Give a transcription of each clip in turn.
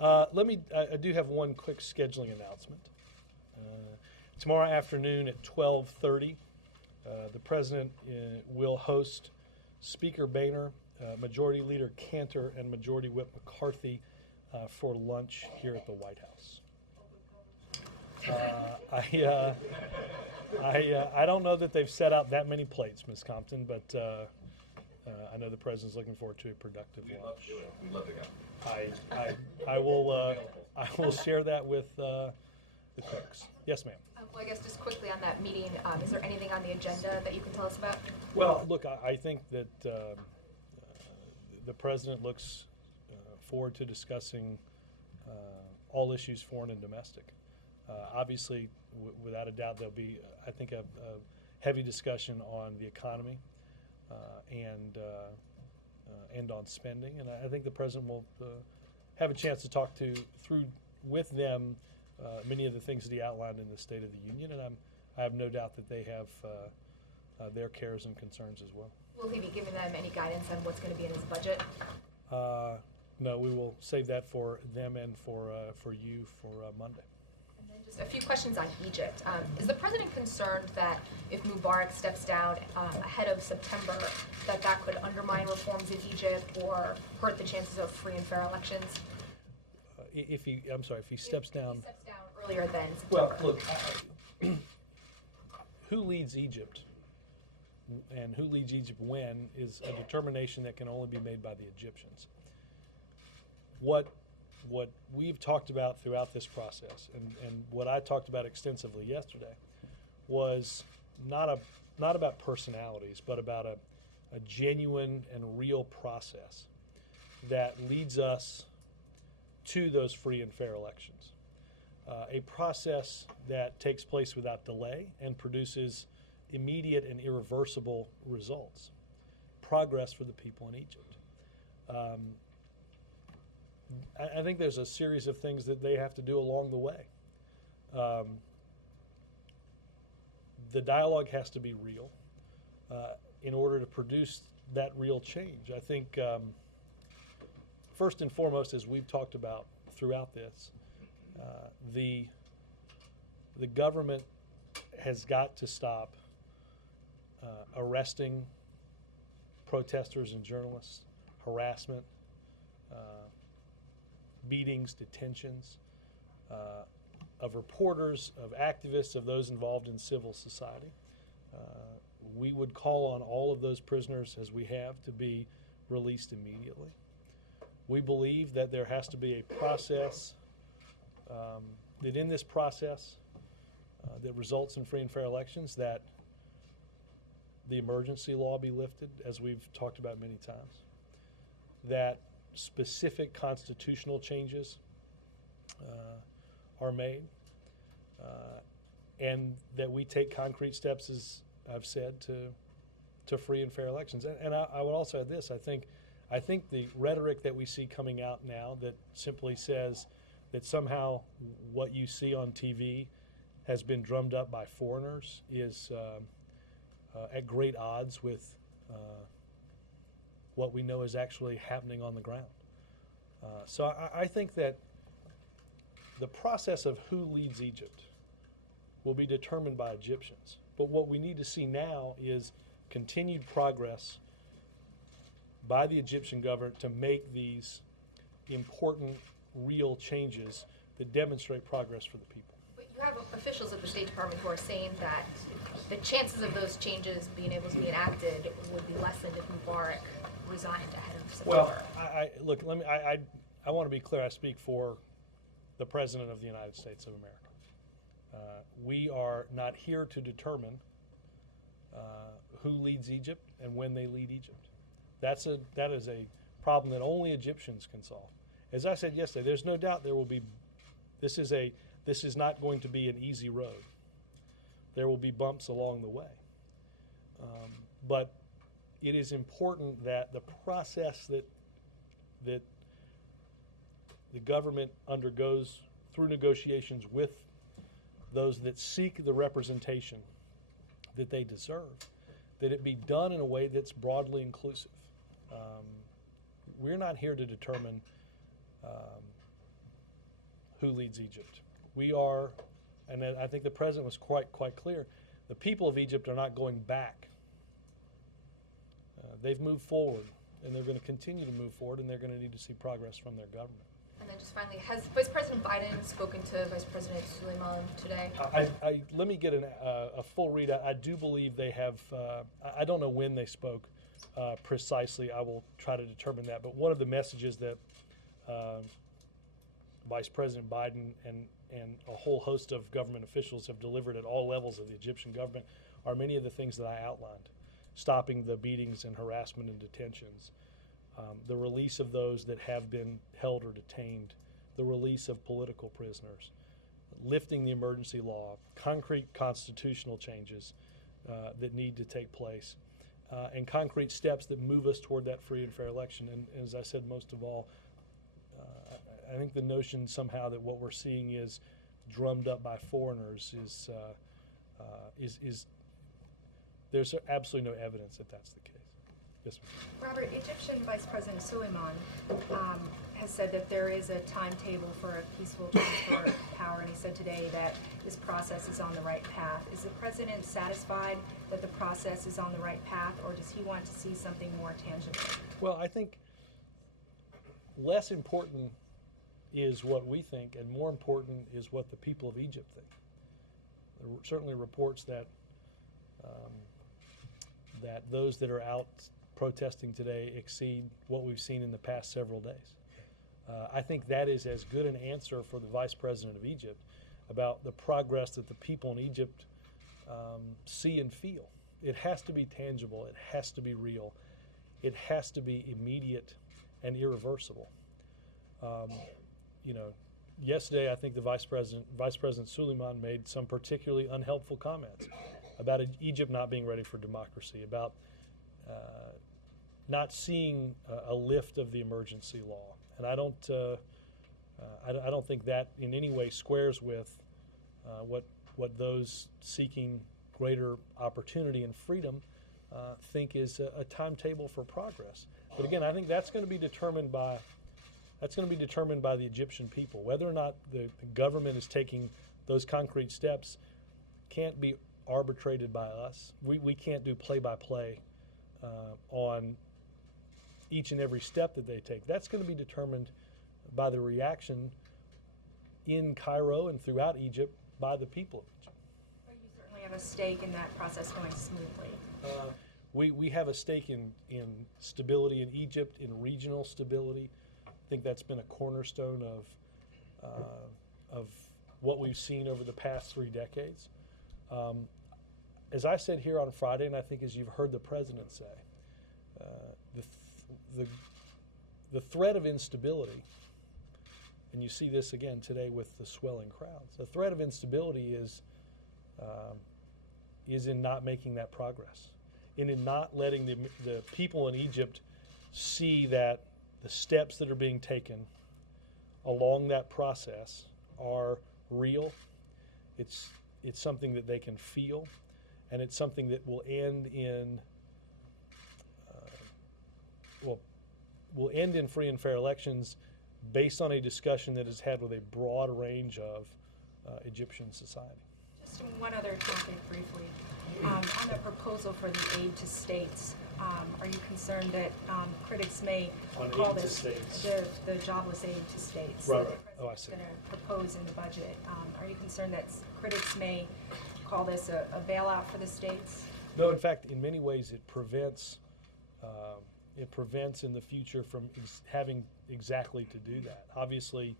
I do have one quick scheduling announcement. Tomorrow afternoon at 12:30, the President will host Speaker Boehner, Majority Leader Cantor, and Majority Whip McCarthy for lunch here at the White House. I don't know that they've set out that many plates, Ms. Compton, but I know the President's looking forward to a productive lunch. We'd love to go. I will share that with the cooks. Yes, ma'am. Well, I guess just quickly on that meeting, is there anything on the agenda that you can tell us about? Well, look, I think that the President looks forward to discussing all issues, foreign and domestic. Obviously, without a doubt, there'll be, I think, a heavy discussion on the economy and on spending. And I think the President will have a chance to talk through with them many of the things that he outlined in the State of the Union. And I have no doubt that they have their cares and concerns as well. Will he be giving them any guidance on what's going to be in his budget? No, we will save that for them and for you for Monday. And then just a few questions on Egypt. Is the President concerned that if Mubarak steps down ahead of September, that could undermine reforms in Egypt or hurt the chances of free and fair elections? If he steps down. He steps down earlier than September. Well, look, who leads Egypt and who leads Egypt when is a determination that can only be made by the Egyptians. What we've talked about throughout this process, and what I talked about extensively yesterday, was not about personalities, but about a genuine and real process that leads us to those free and fair elections. A process that takes place without delay and produces immediate and irreversible results. Progress for the people in Egypt. I think there's a series of things that they have to do along the way. The dialogue has to be real in order to produce that real change. I think first and foremost, as we've talked about throughout this, the government has got to stop arresting protesters and journalists, harassment, beatings, detentions of reporters, of activists, of those involved in civil society. We would call on all of those prisoners, as we have, to be released immediately. We believe that there has to be a process, that in this process that results in free and fair elections, that the emergency law be lifted, as we've talked about many times, that specific constitutional changes are made, and that we take concrete steps, as I've said, to free and fair elections. And I would also add this: I think the rhetoric that we see coming out now that simply says that somehow what you see on TV has been drummed up by foreigners is at great odds with what we know is actually happening on the ground. So I think that the process of who leads Egypt will be determined by Egyptians. But what we need to see now is continued progress by the Egyptian government to make these important, real changes that demonstrate progress for the people. But you have officials at the State Department who are saying that the chances of those changes being able to be enacted would be lessened if Mubarak resigned ahead of September. Well, I want to be clear. I speak for the President of the United States of America. We are not here to determine who leads Egypt and when they lead Egypt. That is a problem that only Egyptians can solve. As I said yesterday, there's no doubt there will be. This is not going to be an easy road. There will be bumps along the way, but it is important that the process that the government undergoes through negotiations with those that seek the representation that they deserve, that it be done in a way that's broadly inclusive. We're not here to determine who leads Egypt. We are, and I think the president was quite clear, the people of Egypt are not going back. They've moved forward, and they're going to continue to move forward, and they're going to need to see progress from their government. And then just finally, has Vice President Biden spoken to Vice President Suleiman today? Let me get a full read. I do believe they have, I don't know when they spoke precisely. I will try to determine that. But one of the messages that Vice President Biden and a whole host of government officials have delivered at all levels of the Egyptian government are many of the things that I outlined. Stopping the beatings and harassment and detentions, the release of those that have been held or detained, the release of political prisoners, lifting the emergency law, concrete constitutional changes that need to take place, and concrete steps that move us toward that free and fair election. And as I said, most of all, I think the notion somehow that what we're seeing is drummed up by foreigners is there's absolutely no evidence that that's the case. Yes, ma'am. Robert, Egyptian Vice President Suleiman has said that there is a timetable for a peaceful transfer of power, and he said today that this process is on the right path. Is the president satisfied that the process is on the right path, or does he want to see something more tangible? Well, I think less important is what we think, and more important is what the people of Egypt think. There are certainly reports that that those that are out protesting today exceed what we've seen in the past several days. I think that is as good an answer for the Vice President of Egypt about the progress that the people in Egypt see and feel. It has to be tangible. It has to be real. It has to be immediate and irreversible. Yesterday I think the Vice President Suleiman made some particularly unhelpful comments about Egypt not being ready for democracy, about not seeing a lift of the emergency law, and I don't think that in any way squares with what those seeking greater opportunity and freedom think is a timetable for progress. But again, I think that's going to be determined by the Egyptian people. Whether or not the government is taking those concrete steps can't be arbitrated by us. We can't do play-by-play on each and every step that they take. That's going to be determined by the reaction in Cairo and throughout Egypt by the people of Egypt. Well, you certainly have a stake in that process going smoothly. We have a stake in stability in Egypt, in regional stability. I think that's been a cornerstone of what we've seen over the past 3 decades. As I said here on Friday, and I think as you've heard the president say, the threat of instability, and you see this again today with the swelling crowds, the threat of instability is in not making that progress, and in not letting the people in Egypt see that the steps that are being taken along that process are real. It's something that they can feel, and it's something that will end in will end in free and fair elections based on a discussion that is had with a broad range of Egyptian society. Just one other topic briefly. On the proposal for the aid to states, are you concerned that critics may call this the jobless aid to states? Right. That the Oh, I see. President's going to propose in the budget. Are you concerned that critics may call this a bailout for the states? No, in fact, in many ways, it prevents in the future from having exactly to do that. Obviously,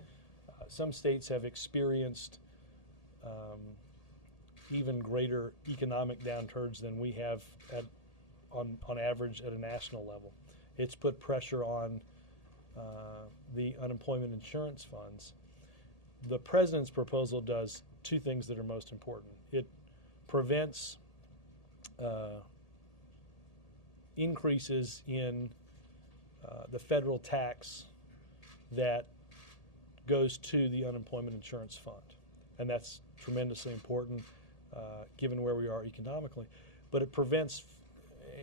some states have experienced even greater economic downturns than we have on average at a national level. It's put pressure on the unemployment insurance funds. The president's proposal does 2 things that are most important. It prevents increases in the federal tax that goes to the unemployment insurance fund, and that's tremendously important given where we are economically. But it prevents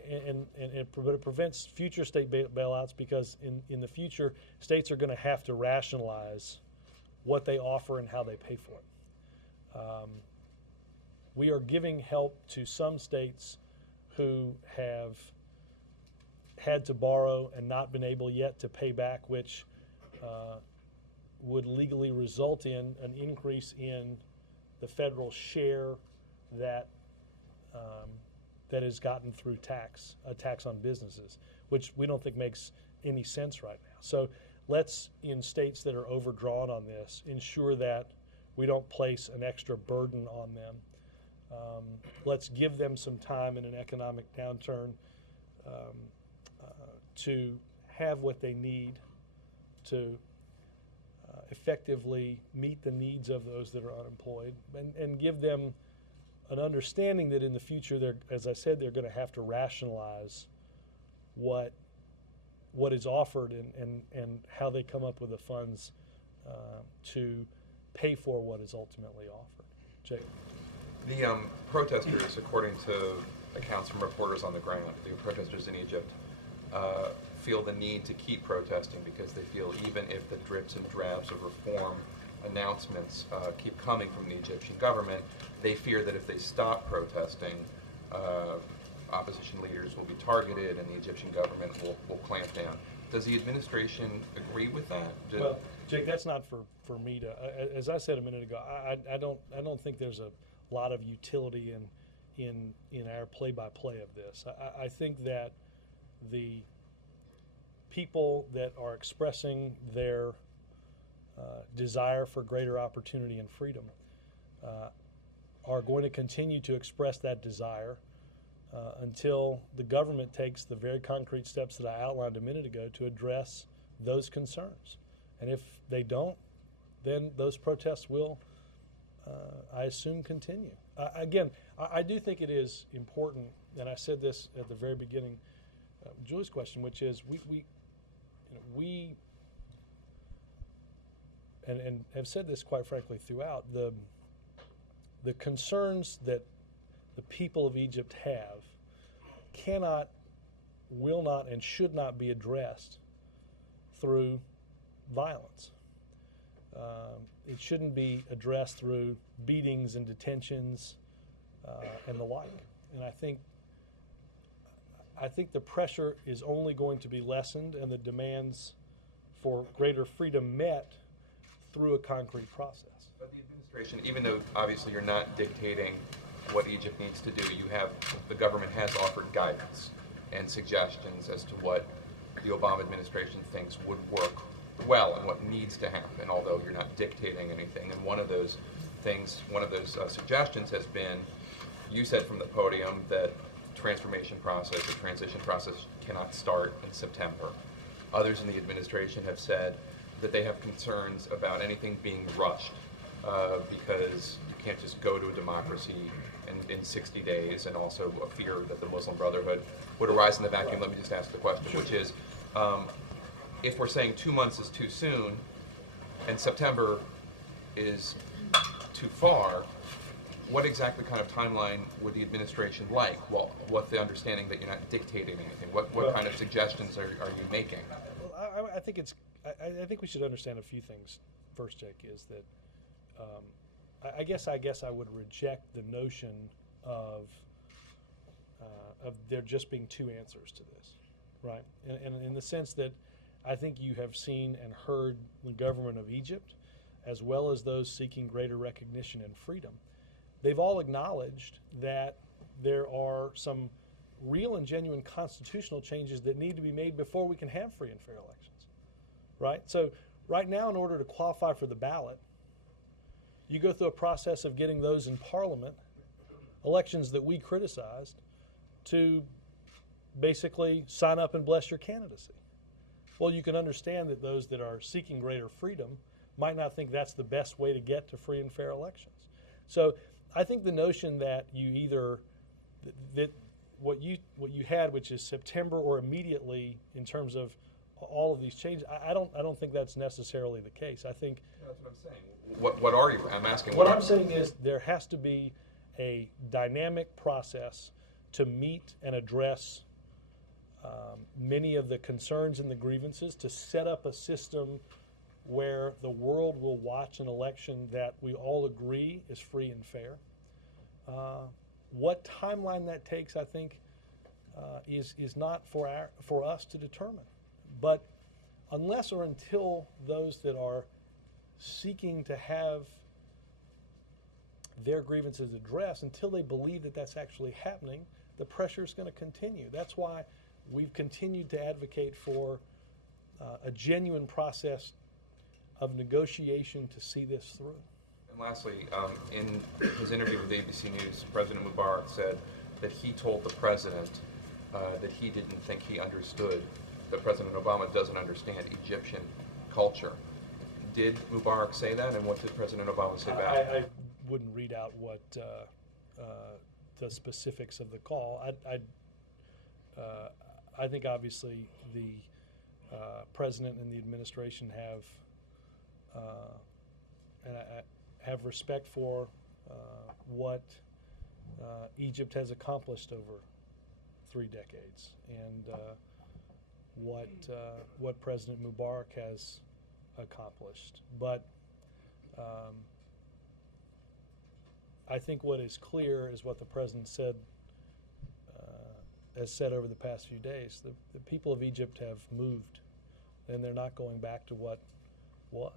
it prevents future state bailouts, because in the future states are going to have to rationalize what they offer and how they pay for it. We are giving help to some states who have had to borrow and not been able yet to pay back, which would legally result in an increase in the federal share that that is gotten through a tax on businesses, which we don't think makes any sense right now. So let's, in states that are overdrawn on this, ensure that we don't place an extra burden on them. Let's give them some time in an economic downturn to have what they need to effectively meet the needs of those that are unemployed, and give them an understanding that in the future, as I said, they're going to have to rationalize what is offered and how they come up with the funds to pay for what is ultimately offered. Jake? The protesters, according to accounts from reporters on the ground, the protesters in Egypt, feel the need to keep protesting because they feel even if the drips and drabs of reform announcements keep coming from the Egyptian government, they fear that if they stop protesting, opposition leaders will be targeted and the Egyptian government will clamp down. Does the administration agree with that? Well, Jake, that's not for me to. As I said a minute ago, I don't think there's a lot of utility in our play-by-play of this. I think that the people that are expressing their desire for greater opportunity and freedom are going to continue to express that desire until the government takes the very concrete steps that I outlined a minute ago to address those concerns. And if they don't, then those protests will, I assume, continue. Again, I do think it is important, and I said this at the very beginning, Julie's question, which is we and have said this quite frankly throughout, the concerns that the people of Egypt have cannot, will not, and should not be addressed through violence. It shouldn't be addressed through beatings and detentions and the like. And I think the pressure is only going to be lessened and the demands for greater freedom met through a concrete process. But the administration, even though obviously you're not dictating what Egypt needs to do, the government has offered guidance and suggestions as to what the Obama administration thinks would work well and what needs to happen, although you're not dictating anything. And one of those things, suggestions has been, you said from the podium that transformation process or transition process cannot start in September. Others in the administration have said that they have concerns about anything being rushed because you can't just go to a democracy in 60 days, and also a fear that the Muslim Brotherhood would arise in the vacuum. Let me just ask the question, which is, if we're saying 2 months is too soon and September is too far, what exactly kind of timeline would the administration like? Well, what's the understanding that you're not dictating anything? What kind of suggestions are you making? Well, I think I think we should understand a few things first, Jake, is that I guess I would reject the notion of there just being two answers to this, right? And in the sense that I think you have seen and heard the government of Egypt, as well as those seeking greater recognition and freedom, they've all acknowledged that there are some real and genuine constitutional changes that need to be made before we can have free and fair elections, right? So right now, in order to qualify for the ballot, you go through a process of getting those in Parliament, elections that we criticized, to basically sign up and bless your candidacy. Well, you can understand that those that are seeking greater freedom might not think that's the best way to get to free and fair elections. So I think the notion that you either that what you had, which is September or immediately in terms of all of these changes, I don't think that's necessarily the case. I think that's what I'm saying. What are you? I'm asking. What I'm saying is there has to be a dynamic process to meet and address many of the concerns and the grievances, to set up a system where the world will watch an election that we all agree is free and fair. What timeline that takes, I think, is not for us to determine. But unless or until those that are seeking to have their grievances addressed, until they believe that that's actually happening, the pressure is going to continue. That's why we've continued to advocate for a genuine process of negotiation to see this through. And lastly, in his interview with ABC News, President Mubarak said that he told the president that he didn't think he understood, that President Obama doesn't understand Egyptian culture. Did Mubarak say that, and what did President Obama say back? I wouldn't read out what the specifics of the call. I think obviously the president and the administration have respect for what Egypt has accomplished over 3 decades, and what President Mubarak has accomplished. But I think what is clear is what the president has said over the past few days. The people of Egypt have moved, and they're not going back to what was.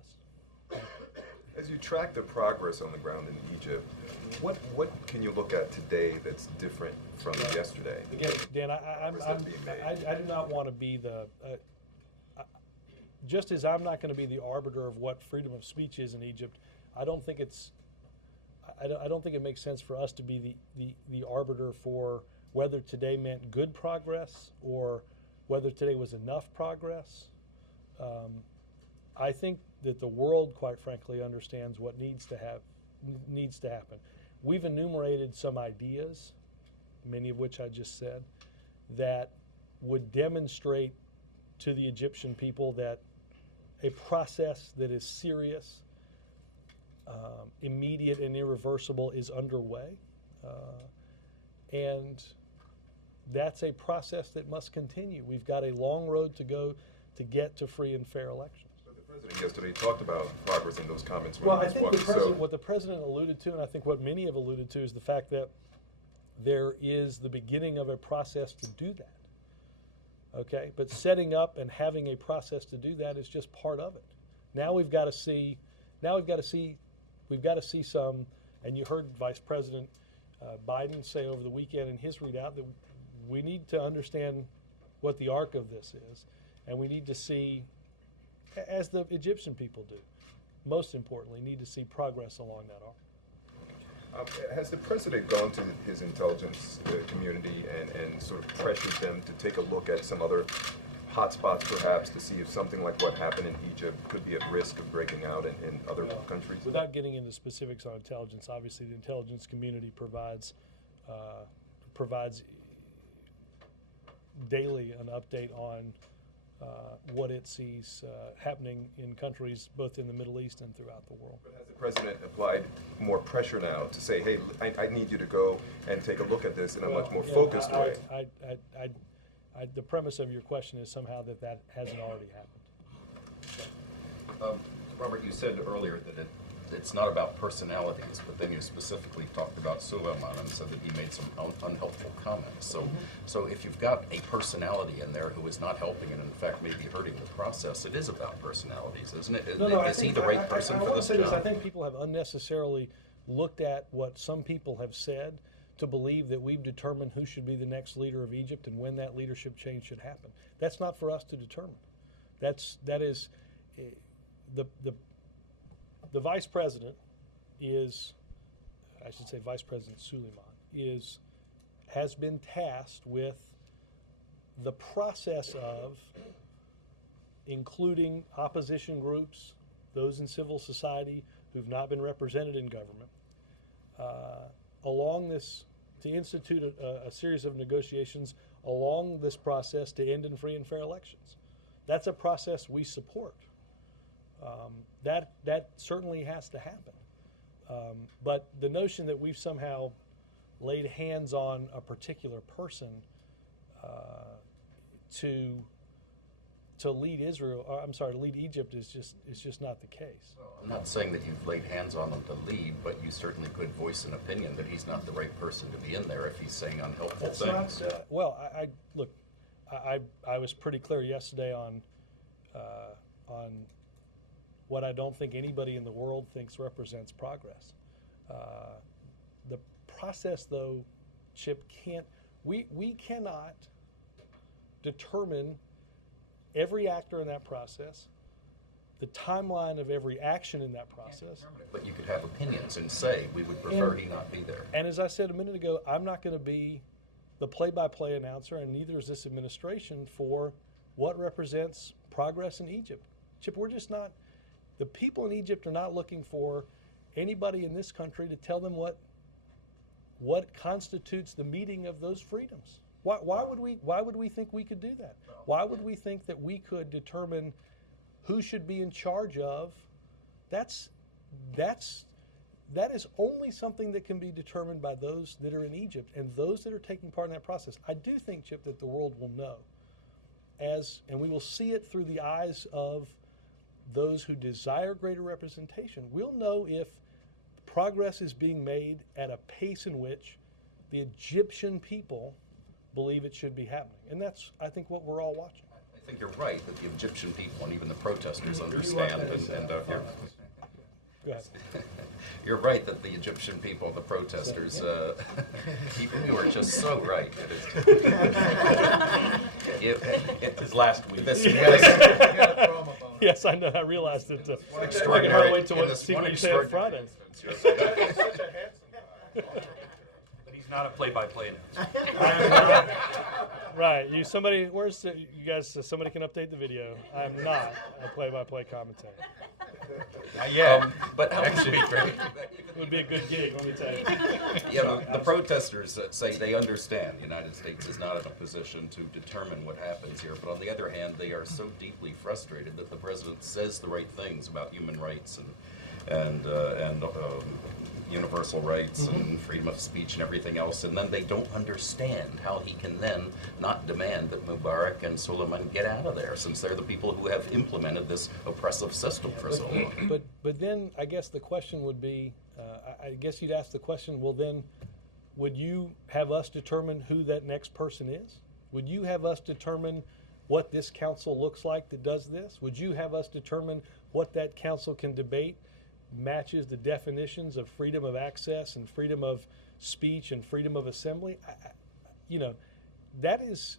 As you track the progress on the ground in Egypt, what can you look at today that's different from yesterday? Again, Dan, Progress that's being made. I do not want to be the just as I'm not going to be the arbiter of what freedom of speech is in Egypt. I don't think it makes sense for us to be the arbiter for whether today meant good progress or whether today was enough progress. I think that the world, quite frankly, understands what needs to happen. We've enumerated some ideas, many of which I just said, that would demonstrate to the Egyptian people that a process that is serious, immediate, and irreversible is underway. And that's a process that must continue. We've got a long road to go to get to free and fair elections. But the president yesterday talked about progress in those comments. Well, I think what the president alluded to, and I think what many have alluded to, is the fact that there is the beginning of a process to do that. Okay, but setting up and having a process to do that is just part of it. Now we've got to see some, and you heard Vice President Biden say over the weekend in his readout that we need to understand what the arc of this is, and we need to see, as the Egyptian people do, most importantly, need to see progress along that arc. Has the president gone to his intelligence community and sort of pressured them to take a look at some other hotspots, perhaps, to see if something like what happened in Egypt could be at risk of breaking out in other countries? Without getting into specifics on intelligence, obviously the intelligence community provides daily an update on what it sees happening in countries both in the Middle East and throughout the world. But has the president applied more pressure now to say, hey, I need you to go and take a look at this in a much more focused way? The premise of your question is somehow that hasn't already happened. Robert, you said earlier that it's not about personalities, but then you specifically talked about Suleiman and said that he made some unhelpful comments. So if you've got a personality in there who is not helping and in fact maybe hurting the process, it is about personalities, isn't it? Is he the right person for this job? I think people have unnecessarily looked at what some people have said to believe that we've determined who should be the next leader of Egypt and when that leadership change should happen. That's not for us to determine. That is the vice president is, I should say Vice President Suleiman, has been tasked with the process of including opposition groups, those in civil society who've not been represented in government, to institute a series of negotiations along this process to end in free and fair elections. That's a process we support. That certainly has to happen. But the notion that we've somehow laid hands on a particular person to to lead Israel, to lead Egypt is just not the case. I'm not saying that you've laid hands on him to lead, but you certainly could voice an opinion that he's not the right person to be in there if he's saying unhelpful That's things. not, well, look, I was pretty clear yesterday on what I don't think anybody in the world thinks represents progress. The process, though, Chip, we cannot determine every actor in that process, the timeline of every action in that process. But you could have opinions and say, we would prefer he not be there. And as I said a minute ago, I'm not going to be the play-by-play announcer, and neither is this administration, for what represents progress in Egypt. Chip, we're just not, the people in Egypt are not looking for anybody in this country to tell them what constitutes the meeting of those freedoms. Why would we think we could do that? Why would we think that we could determine who should be in charge of? That is only something that can be determined by those that are in Egypt and those that are taking part in that process. I do think, Chip, that the world will know, and we will see it through the eyes of those who desire greater representation. We'll know if progress is being made at a pace in which the Egyptian people believe it should be happening. And that's, I think, what we're all watching. I think you're right that the Egyptian people and even the protesters understand, Go ahead. you're right that the Egyptian people, the protesters, you are just so right. His last week. Yes, I know. I realized it. I can extraordinary- hardly wait to in this see one what you say on extraordinary Friday. But he's not a play-by-play announcer. Right. You guys, somebody can update the video. I'm not a play-by-play commentator. But Actually, It would be a good gig, let me tell you. yeah, the protesters say they understand the United States is not in a position to determine what happens here. But on the other hand, they are so deeply frustrated that the president says the right things about human rights and universal rights and freedom of speech and everything else, and then they don't understand how he can then not demand that Mubarak and Suleiman get out of there, since they're the people who have implemented this oppressive system for so long. But then I guess the question would be, I guess you'd ask the question, well then, would you have us determine who that next person is? Would you have us determine what this council looks like that does this? Would you have us determine what that council can debate matches the definitions of freedom of access and freedom of speech and freedom of assembly? That is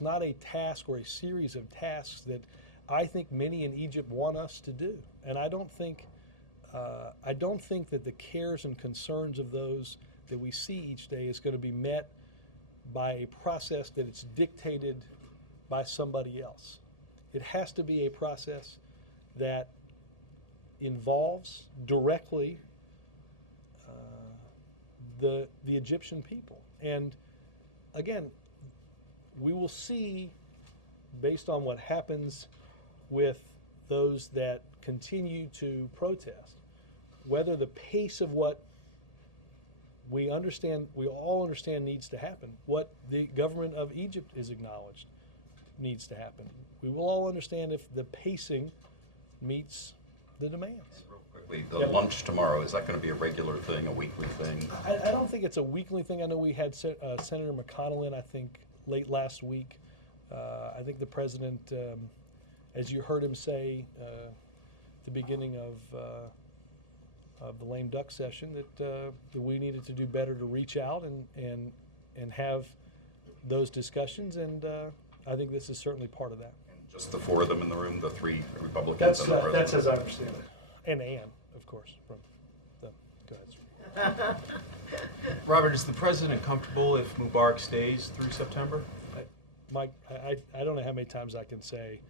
not a task or a series of tasks that I think many in Egypt want us to do. And I don't think that the cares and concerns of those that we see each day is going to be met by a process that it's dictated by somebody else. It has to be a process that involves directly the Egyptian people. And again, we will see, based on what happens with those that continue to protest, whether the pace of what we all understand needs to happen, what the government of Egypt is acknowledged needs to happen. We will all understand if the pacing meets the demands. Real quickly, the lunch tomorrow, is that going to be a regular thing, a weekly thing? I don't think it's a weekly thing. I know we had Senator McConnell in, I think, late last week. I think the president, as you heard him say at the beginning of the lame duck session, that we needed to do better to reach out and have those discussions, and I think this is certainly part of that. Just the four of them in the room, the three Republicans and the president? That's as I understand it. And Ann, of course, from the, go ahead, sir. Robert, is the president comfortable if Mubarak stays through September? Mike, I don't know how many times I can say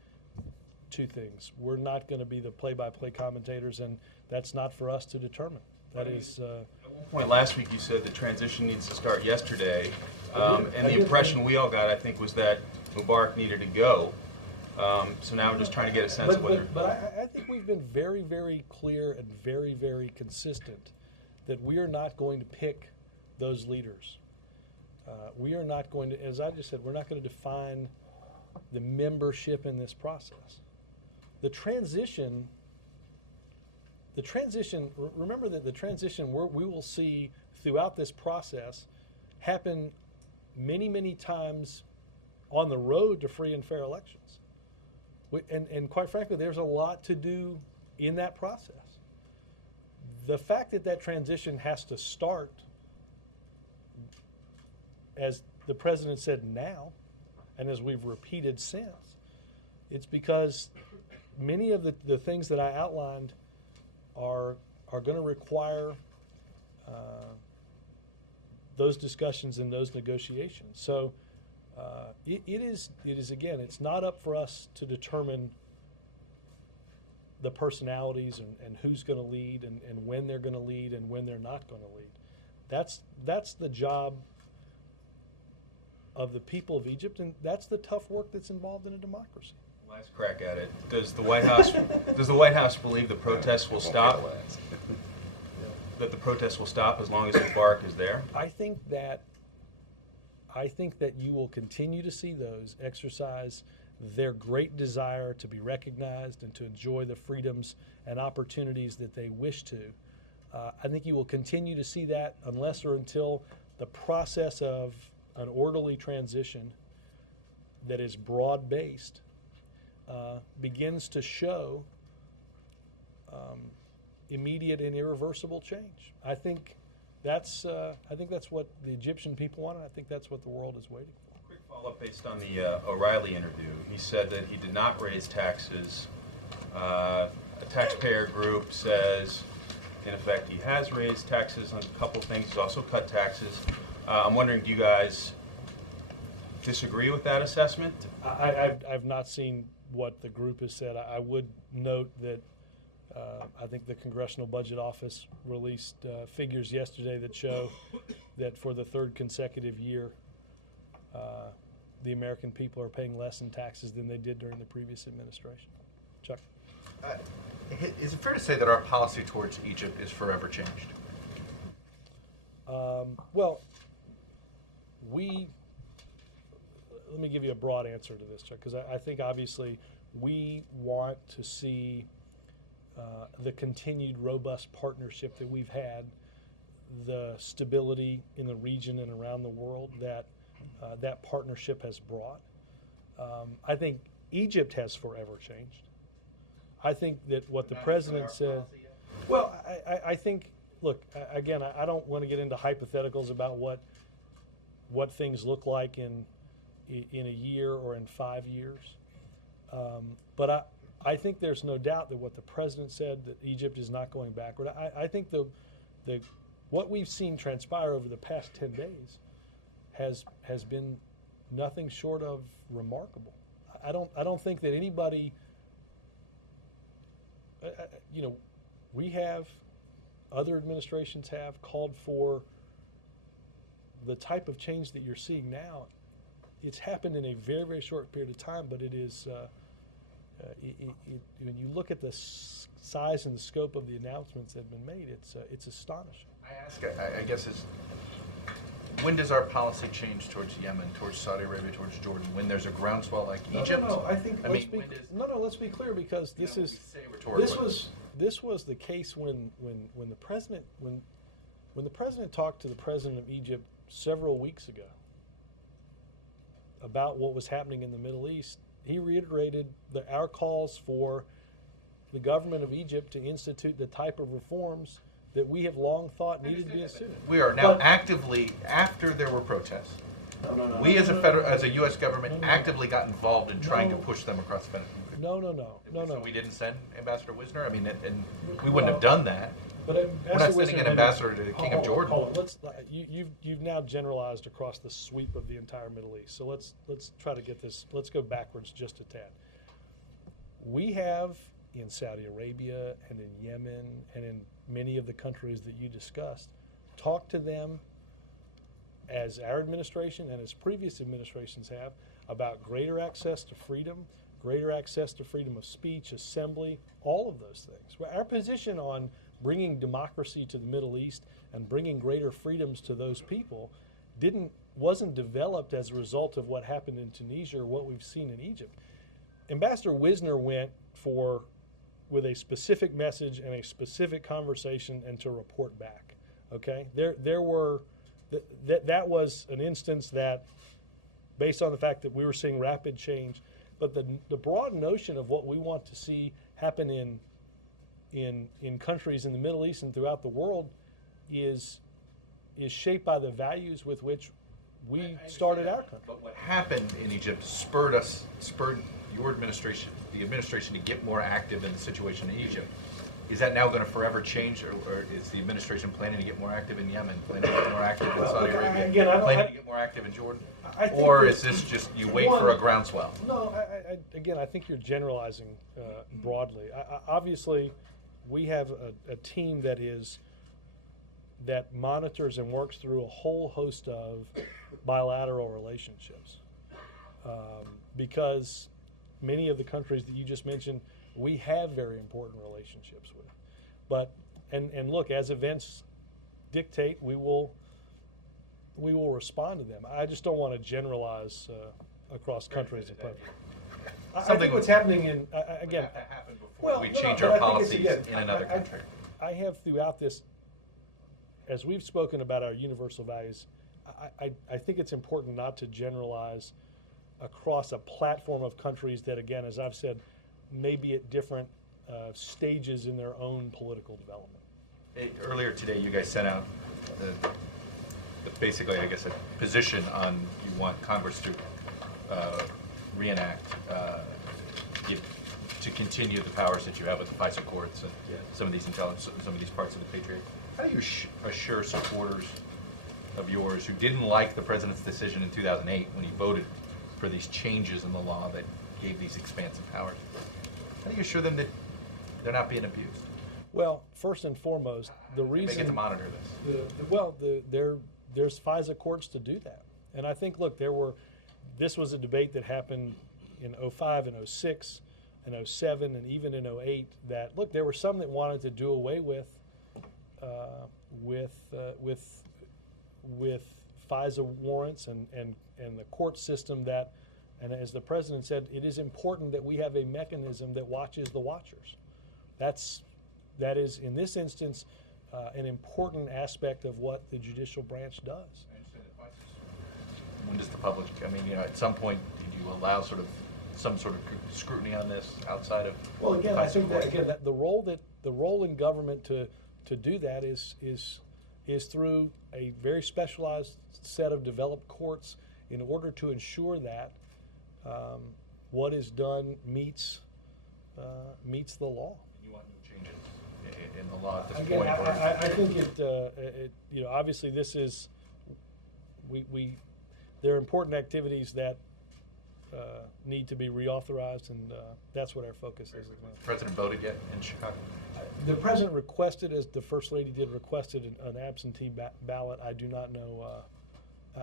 two things. We're not going to be the play-by-play commentators, and that's not for us to determine. That is... At one point last week you said the transition needs to start yesterday, and I the did. impression we all got, I think, was that Mubarak needed to go. So now I'm just trying to get a sense of whether... But I think we've been very, very clear and very, very consistent that we are not going to pick those leaders. We are not going to, as I just said, we're not going to define the membership in this process. The transition, remember that the transition we will see throughout this process happen many, many times on the road to free and fair elections. And quite frankly, there's a lot to do in that process. The fact that that transition has to start, as the president said now, and as we've repeated since, it's because many of the things that I outlined are going to require those discussions and those negotiations. So it is again, it's not up for us to determine the personalities and who's going to lead and when they're going to lead and when they're not going to lead. That's the job of the people of Egypt, and that's the tough work that's involved in a democracy. Last crack at it. Does the White House believe the protests will stop? That the protests will stop as long as Mubarak is there? I think that you will continue to see those exercise their great desire to be recognized and to enjoy the freedoms and opportunities that they wish to. I think you will continue to see that unless or until the process of an orderly transition that is broad-based begins to show immediate and irreversible change. I think that's what the Egyptian people want, and I think that's what the world is waiting for. Quick follow-up based on the O'Reilly interview. He said that he did not raise taxes. A taxpayer group says, in effect, he has raised taxes on a couple things. He's also cut taxes. I'm wondering, do you guys disagree with that assessment? I've not seen what the group has said. I would note that I think the Congressional Budget Office released figures yesterday that show that for the third consecutive year, the American people are paying less in taxes than they did during the previous administration. Chuck? Is it fair to say that our policy towards Egypt is forever changed? Well, let me give you a broad answer to this, Chuck, because I think obviously we want to see the continued robust partnership that we've had, the stability in the region and around the world that that partnership has brought. I think Egypt has forever changed. I think that what the president said, well, I think, look, again, I don't want to get into hypotheticals about what things look like in a year or in 5 years. But I think there's no doubt that what the president said, that Egypt is not going backward. I think what we've seen transpire over the past 10 days has been nothing short of remarkable. I don't think that anybody, we have, other administrations have called for the type of change that you're seeing now. It's happened in a very, very short period of time, but it is, when you look at the size and the scope of the announcements that have been made, it's astonishing. I guess when does our policy change towards Yemen, towards Saudi Arabia, towards Jordan, when there's a groundswell like Egypt? No, I think let's be clear, because this was the case when the president talked to the president of Egypt several weeks ago about what was happening in the Middle East. He reiterated our calls for the government of Egypt to institute the type of reforms that we have long thought needed to be instituted. We are now actively, after there were protests, we as a U.S. government actively got involved in trying to push them across the fence. No. So we didn't send Ambassador Wisner? I mean, and we wouldn't have done that. But we're not sending an ambassador to the King of Jordan. Hold on. You've now generalized across the sweep of the entire Middle East. So let's try to get this. Let's go backwards just a tad. We have in Saudi Arabia and in Yemen and in many of the countries that you discussed, talked to them, as our administration and as previous administrations have, about greater access to freedom, greater access to freedom of speech, assembly, all of those things. Our position on bringing democracy to the Middle East and bringing greater freedoms to those people wasn't developed as a result of what happened in Tunisia or what we've seen in Egypt. Ambassador Wisner went with a specific message and a specific conversation and to report back. Okay, that was an instance that, based on the fact that we were seeing rapid change, but the broad notion of what we want to see happen in countries in the Middle East and throughout the world is shaped by the values with which we started our country. But what happened in Egypt spurred your administration, the administration, to get more active in the situation in Egypt. Is that now going to forever change, or is the administration planning to get more active in Yemen, planning to get more active in Saudi Arabia, planning to get more active in Jordan? Or is this just you wait for a groundswell? No, I think you're generalizing broadly. Obviously, we have a team that monitors and works through a whole host of bilateral relationships, because many of the countries that you just mentioned, we have very important relationships with. But and look, as events dictate, we will respond to them. I just don't want to generalize across countries. I think what's happening in again Have to happen before we change our policies in another country. I have throughout this, as we've spoken about our universal values, I think it's important not to generalize across a platform of countries that, again, as I've said, may be at different stages in their own political development. Earlier today, you guys sent out basically, I guess, a position on you want Congress to reenact, to continue the powers that you have with the FISA courts and some of these some of these parts of the Patriot. How do you assure supporters of yours who didn't like the president's decision in 2008 when he voted for these changes in the law that gave these expansive powers? How do you assure them that they're not being abused? Well, first and foremost, the reason they get to monitor this. There's FISA courts to do that, and I think this was a debate that happened in 05 and 06 and 07 and even in 08. That look, there were some that wanted to do away with FISA warrants and the court system that, and as the president said, it is important that we have a mechanism that watches the watchers. That is in this instance an important aspect of what the judicial branch does. I understand that. When does the public? I mean, at some point, did you allow some sort of scrutiny on this outside of? Well, again, I think that the role in government to do that is through a very specialized set of developed courts in order to ensure that what is done meets the law. You want no changes in the law at this Again, point? I think obviously this is there are important activities that need to be reauthorized, and that's what our focus is. The president voted yet in Chicago? The president requested, as the first lady did, an absentee ballot. I do not know.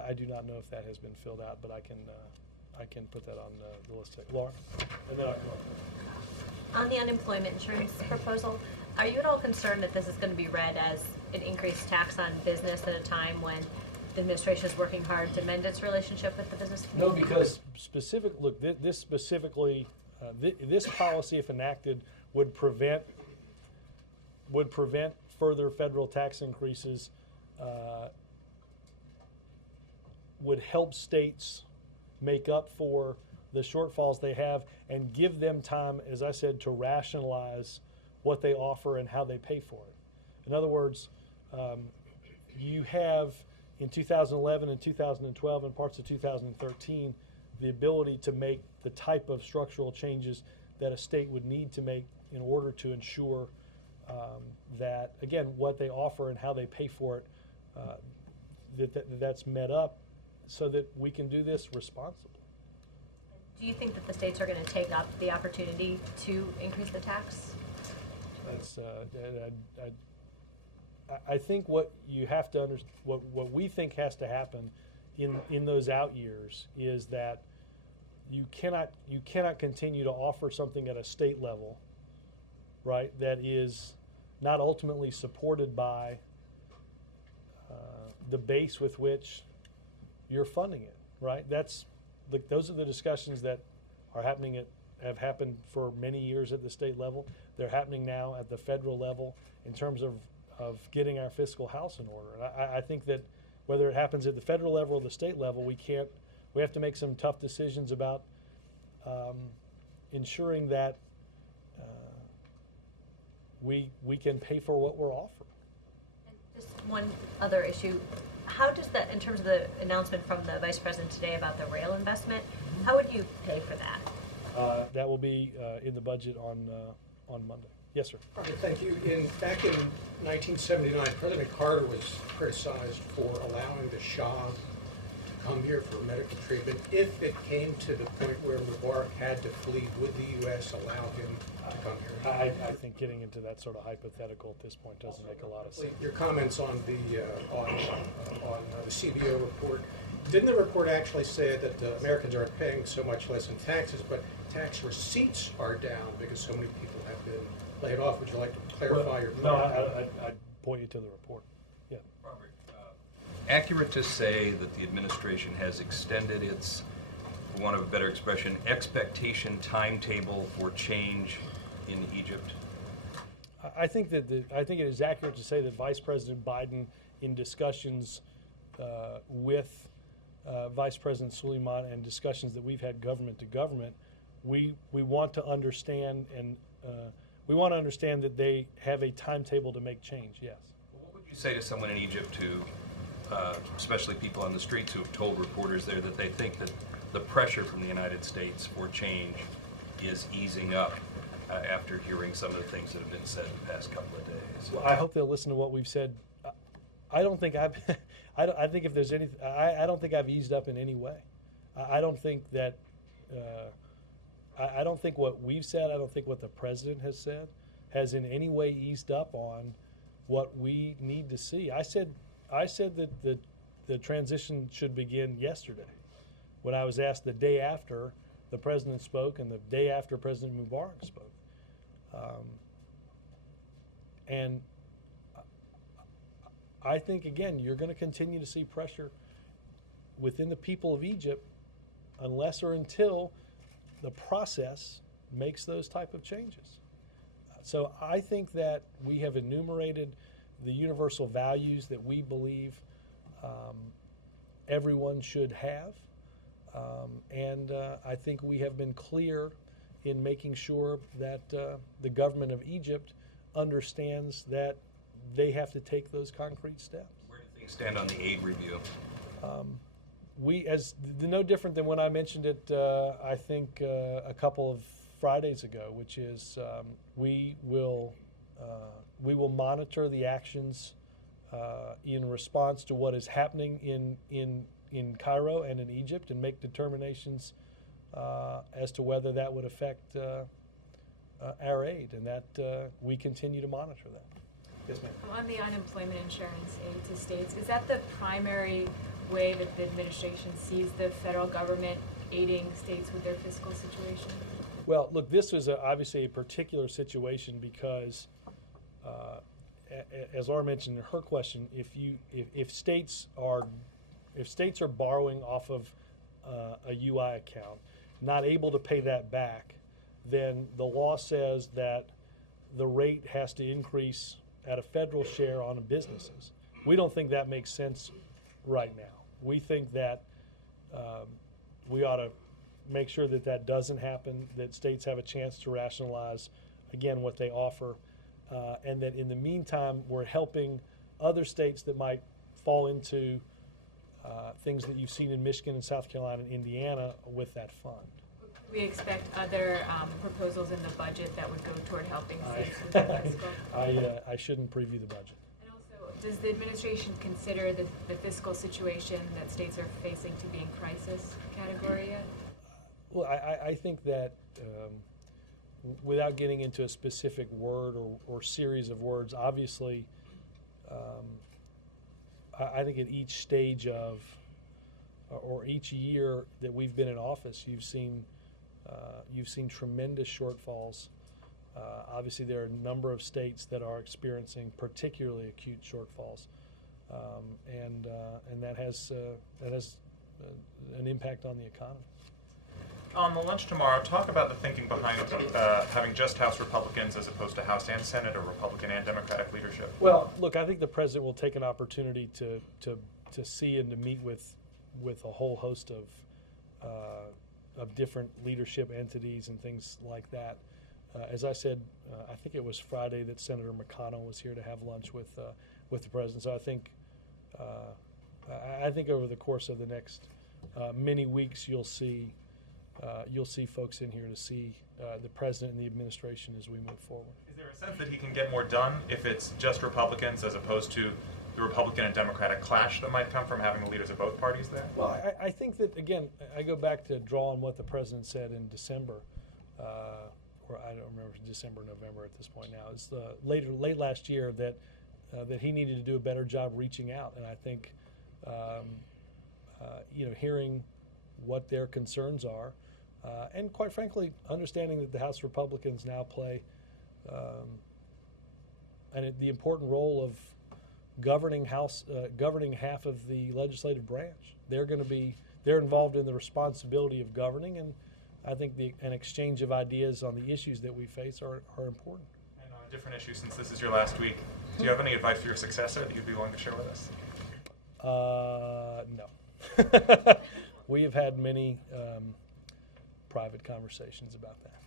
I do not know if that has been filled out, but I can put that on the list. Laura, and then on the unemployment insurance proposal, are you at all concerned that this is going to be read as an increased tax on business at a time when the administration is working hard to mend its relationship with the business community? No, because this specifically, this policy, if enacted, would prevent further federal tax increases, would help states make up for the shortfalls they have and give them time, as I said, to rationalize what they offer and how they pay for it. In other words, you have in 2011 and 2012 and parts of 2013 the ability to make the type of structural changes that a state would need to make in order to ensure that, again, what they offer and how they pay for it, that's met up so that we can do this responsibly. Do you think that the states are going to take up the opportunity to increase the tax? That's I think what you have to understand, what we think has to happen in those out years is that you cannot continue to offer something at a state level, right, that is not ultimately supported by the base with which you're funding it, right? Those are the discussions that have happened for many years at the state level. They're happening now at the federal level in terms of getting our fiscal house in order. And I think that whether it happens at the federal level or the state level, we have to make some tough decisions about ensuring that we can pay for what we're offering. And just one other issue, how does that, in terms of the announcement from the Vice President today about the rail investment, how would you pay for that? That will be in the budget on Monday. Yes, sir. Okay, thank you. Back in 1979, President Carter was criticized for allowing the Shah to come here for medical treatment. If it came to the point where Mubarak had to flee, would the U.S. allow him to come here? I think getting into that sort of hypothetical at this point doesn't make a lot of sense. Your comments on the CBO report. Didn't the report actually say that Americans are paying so much less in taxes, but tax receipts are down because so many people have been laid off? Would you like to clarify your point? No, I'd point you to the report. Yeah. Robert, accurate to say that the administration has extended its, for want of a better expression, expectation timetable for change in Egypt? I think it is accurate to say that Vice President Biden, in discussions with Vice President Suleiman and discussions that we've had government to government, we want to understand that they have a timetable to make change. Yes. What would you say to someone in Egypt who, especially people on the streets, who have told reporters there that they think that the pressure from the United States for change is easing up after hearing some of the things that have been said the past couple of days? Well, I hope they'll listen to what we've said. I don't think I've. I think if there's any, I don't think I've eased up in any way. I don't think that. I don't think what we've said. I don't think what the president has said has in any way eased up on what we need to see. I said that the transition should begin yesterday, when I was asked the day after the president spoke and the day after President Mubarak spoke. And I think, again, you're going to continue to see pressure within the people of Egypt unless or until the process makes those type of changes. So I think that we have enumerated the universal values that we believe everyone should have. And I think we have been clear in making sure that the government of Egypt understands that they have to take those concrete steps. Where do things stand on the aid review? No different than when I mentioned it, I think a couple of Fridays ago, which is we will monitor the actions in response to what is happening in Cairo and in Egypt, and make determinations as to whether that would affect our aid, and that we continue to monitor that. Yes, ma'am. On the unemployment insurance aid to states, is that the primary way that the administration sees the federal government aiding states with their fiscal situation? Well, look, this was obviously a particular situation because, as Laura mentioned in her question, if states are borrowing off of a UI account, not able to pay that back, then the law says that the rate has to increase at a federal share on businesses. We don't think that makes sense right now. We think that we ought to make sure that that doesn't happen, that states have a chance to rationalize, again, what they offer, and that in the meantime, we're helping other states that might fall into things that you've seen in Michigan and South Carolina and Indiana with that fund. We expect other proposals in the budget that would go toward helping states with their fiscal. I shouldn't preview the budget. And also, does the administration consider the fiscal situation that states are facing to be in crisis category yet? Well, I think that without getting into a specific word or series of words, obviously, I think at each stage of or each year that we've been in office, you've seen tremendous shortfalls. Obviously, there are a number of states that are experiencing particularly acute shortfalls, and that has an impact on the economy. On the lunch tomorrow, talk about the thinking behind having just House Republicans as opposed to House and Senate, or Republican and Democratic leadership. Well, look, I think the president will take an opportunity to see and to meet with a whole host of different leadership entities and things like that. As I said, I think it was Friday that Senator McConnell was here to have lunch with the president. So I think over the course of the next many weeks, you'll see folks in here to see the president and the administration as we move forward. Is there a sense that he can get more done if it's just Republicans as opposed to the Republican and Democratic clash that might come from having the leaders of both parties there? Well, I think that, again, I go back to draw on what the president said in December, or I don't remember if it's December or November at this point now. It's late last year that he needed to do a better job reaching out, and I think hearing what their concerns are, and quite frankly, understanding that the House Republicans now play the important role of governing half of the legislative branch. They're involved in the responsibility of governing, and I think an exchange of ideas on the issues that we face are important. And on a different issue, since this is your last week, do you have any advice for your successor that you'd be willing to share with us? No. We have had many private conversations about that.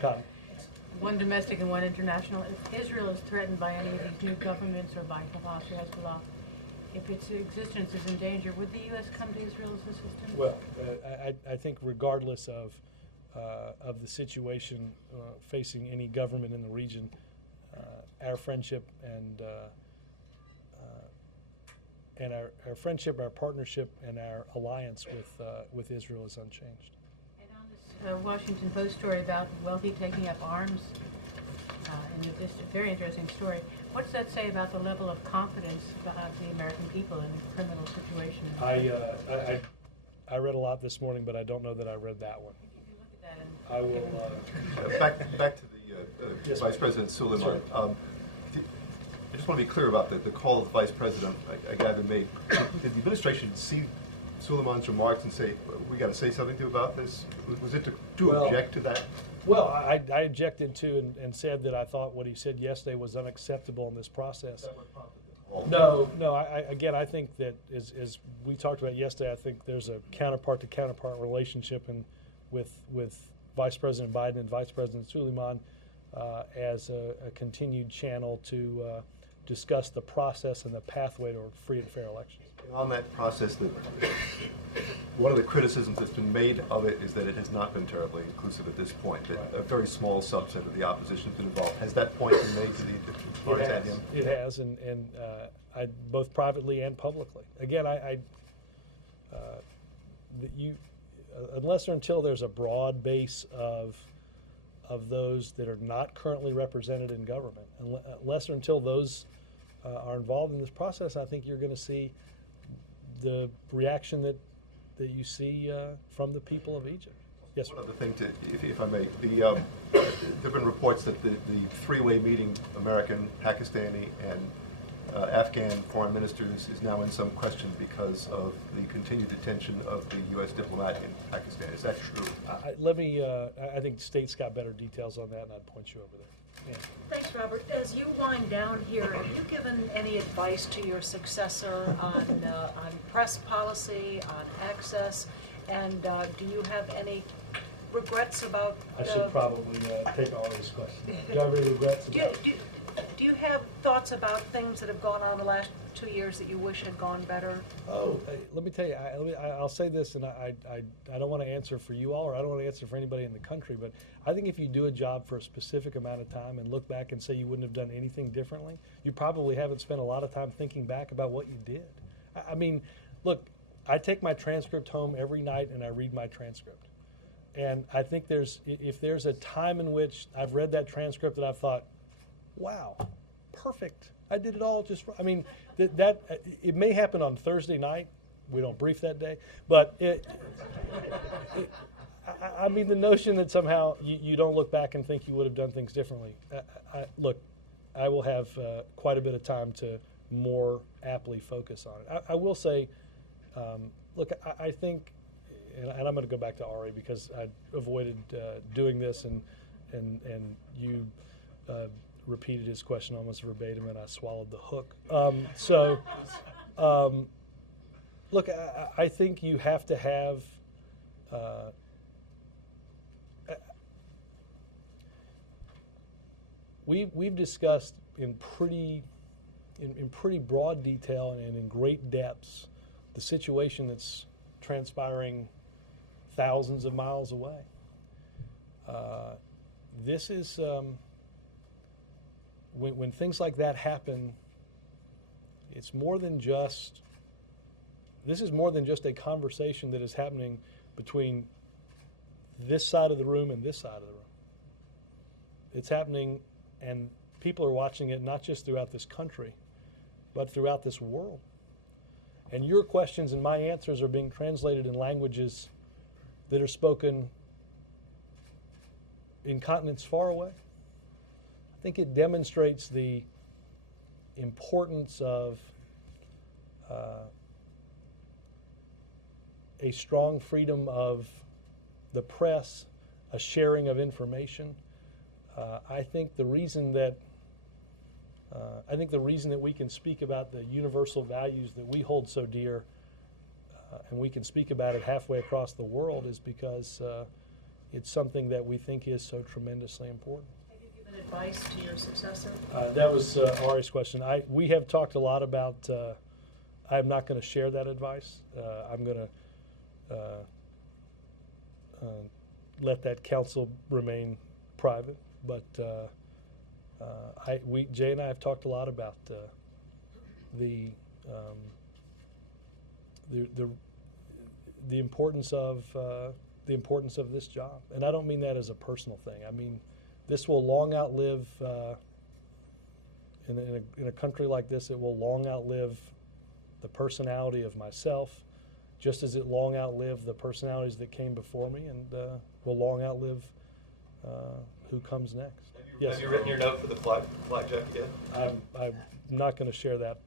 Cotton. One domestic and one international. If Israel is threatened by any of these new governments or by Hamas or Hezbollah, if its existence is in danger, would the U.S. come to Israel's assistance? Well, I think regardless of the situation facing any government in the region, our friendship and our friendship, our partnership, and our alliance with Israel is unchanged. And on this Washington Post story about wealthy taking up arms, and this very interesting story, what does that say about the level of confidence of the American people in a criminal situation? I read a lot this morning, but I don't know that I read that one. You can look at that I will. Back to the Yes, Vice President Suleiman. Sure. I just want to be clear about the call the Vice President, I gather, made. Did the administration see Suleiman's remarks and say, we got to say something to you about this? Was it to object to that? Well, I objected to and said that I thought what he said yesterday was unacceptable in this process. That what prompted the call? No. I think that as we talked about yesterday, I think there's a counterpart to counterpart relationship with Vice President Biden and Vice President Suleiman as a continued channel to discuss the process and the pathway to free and fair elections. On that process, one of the criticisms that's been made of it is that it has not been terribly inclusive at this point, that a very small subset of the opposition has been involved. Has that point been made to the parties and him? It has, and I both privately and publicly. Again, unless or until there's a broad base of those that are not currently represented in government, unless or until those are involved in this process, I think you're going to see the reaction that you see from the people of Egypt. Yes, sir. One other thing, if I may, there have been reports that the three-way meeting, American, Pakistani, and Afghan foreign ministers, is now in some question because of the continued detention of the U.S. diplomat in Pakistan. Is that true? I think the state's got better details on that, and I'd point you over there. Yeah. Thanks, Robert. As you wind down here, have you given any advice to your successor on press policy, on access, and do you have any regrets about? I should probably take all these questions. Do you have any regrets about? Do you have thoughts about things that have gone on the last 2 years that you wish had gone better? Oh, let me tell you, I'll say this, and I don't want to answer for you all, or I don't want to answer for anybody in the country, but I think if you do a job for a specific amount of time and look back and say you wouldn't have done anything differently, you probably haven't spent a lot of time thinking back about what you did. I mean, look, I take my transcript home every night and I read my transcript. And I think if there's a time in which I've read that transcript that I've thought, wow, perfect. I did it all just. I mean, it may happen on Thursday night. We don't brief that day, but I mean, the notion that somehow you don't look back and think you would have done things differently. Look, I will have quite a bit of time to more aptly focus on it. I will say, Look, I think, and I'm going to go back to Ari because I avoided doing this, and you repeated his question almost verbatim, and I swallowed the hook. Look, I think you have to have. We've discussed in pretty broad detail and in great depths the situation that's transpiring thousands of miles away. This is when things like that happen. It's more than just. This is more than just a conversation that is happening between this side of the room and this side of the room. It's happening, and people are watching it not just throughout this country, but throughout this world. And your questions and my answers are being translated in languages that are spoken in continents far away. I think it demonstrates the importance of a strong freedom of the press, a sharing of information. I think the reason that we can speak about the universal values that we hold so dear, and we can speak about it halfway across the world, is because it's something that we think is so tremendously important. Have you given advice to your successor? That was Ari's question. We have talked a lot about. I'm not going to share that advice. I'm going to let that counsel remain private. But Jay and I have talked a lot about the importance of this job, and I don't mean that as a personal thing. I mean, this will long outlive in a country like this. It will long outlive the personality of myself, just as it long outlived the personalities that came before me, and will long outlive who comes next. Have you written your note for the flak jacket yet? I'm not going to share that.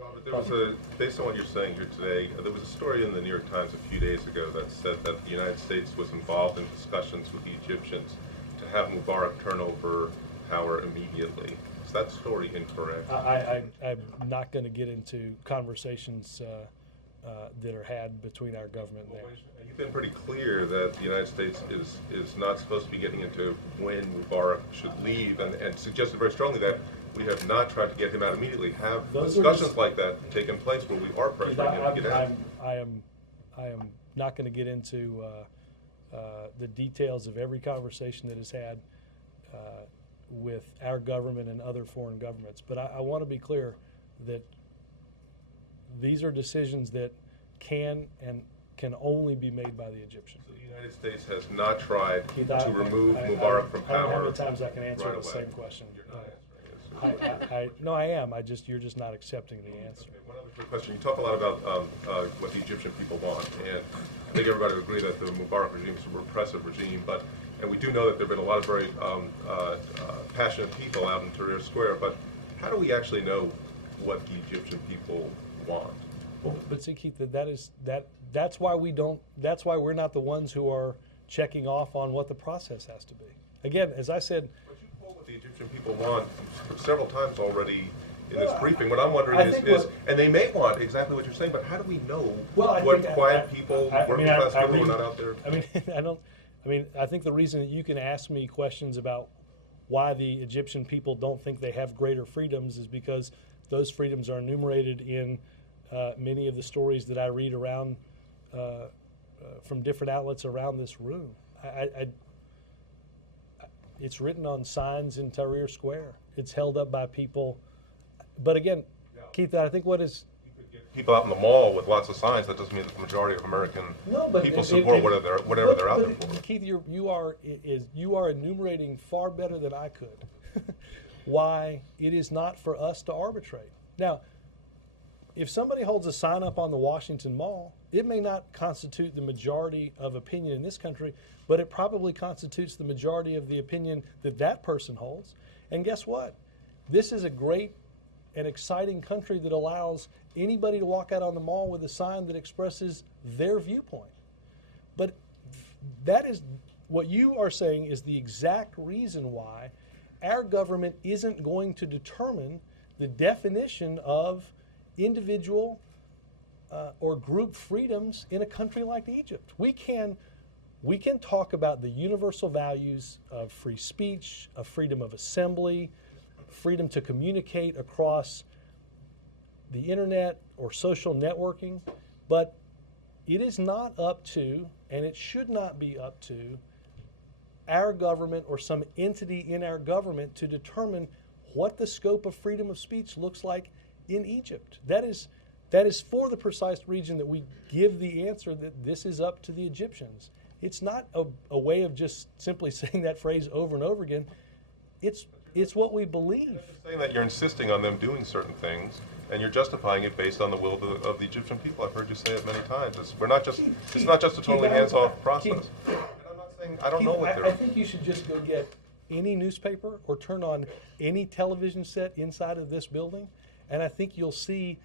Robert, there was based on what you're saying here today, there was a story in the New York Times a few days ago that said that the United States was involved in discussions with the Egyptians to have Mubarak turn over power immediately. Is that story incorrect? I'm not going to get into conversations that are had between our government and theirs. You've been pretty clear that the United States is not supposed to be getting into when Mubarak should leave, and suggested very strongly that we have not tried to get him out immediately. Have discussions like that taken place where we are pressuring him to get out? I am not going to get into the details of every conversation that is had with our government and other foreign governments, but I want to be clear that these are decisions that can only be made by the Egyptians. So the United States has not tried to remove Mubarak from power. I don't know how many times I can answer the same question. No, I am. You're just not accepting the answer. Okay, one other quick question. You talk a lot about what the Egyptian people want, and I think everybody would agree that the Mubarak regime is a repressive regime, and we do know that there have been a lot of very passionate people out in Tahrir Square, but how do we actually know what the Egyptian people want? Well, but see, Keith, that's why we're not the ones who are checking off on what the process has to be. Again, as I said, but you told what the Egyptian people want several times already in this briefing. What I'm wondering is, and they may want exactly what you're saying, but how do we know what quiet people, working class people who are not out there? I think the reason that you can ask me questions about why the Egyptian people don't think they have greater freedoms is because those freedoms are enumerated in many of the stories that I read around from different outlets around this room. It's written on signs in Tahrir Square. It's held up by people. But again, Keith, I think what is... You could get people out in the mall with lots of signs. That doesn't mean that the majority of American people support whatever they're out there for. Keith, you are enumerating far better than I could why it is not for us to arbitrate. Now, if somebody holds a sign up on the Washington Mall, it may not constitute the majority of opinion in this country, but it probably constitutes the majority of the opinion that that person holds. And guess what? This is a great an exciting country that allows anybody to walk out on the mall with a sign that expresses their viewpoint. But that is what you are saying is the exact reason why our government isn't going to determine the definition of individual or group freedoms in a country like Egypt. We can talk about the universal values of free speech, of freedom of assembly, freedom to communicate across the internet or social networking, but it is not up to, and it should not be up to, our government or some entity in our government to determine what the scope of freedom of speech looks like in Egypt. That is for the precise reason that we give the answer that this is up to the Egyptians. It's not a way of just simply saying that phrase over and over again. It's what we believe. You're just saying that you're insisting on them doing certain things, and you're justifying it based on the will of the Egyptian people. I've heard you say it many times. It's not just a totally hands-off process. And I'm not saying I don't know what they're. I think you should just go get any newspaper or turn on any television set inside of this building, and I think you'll see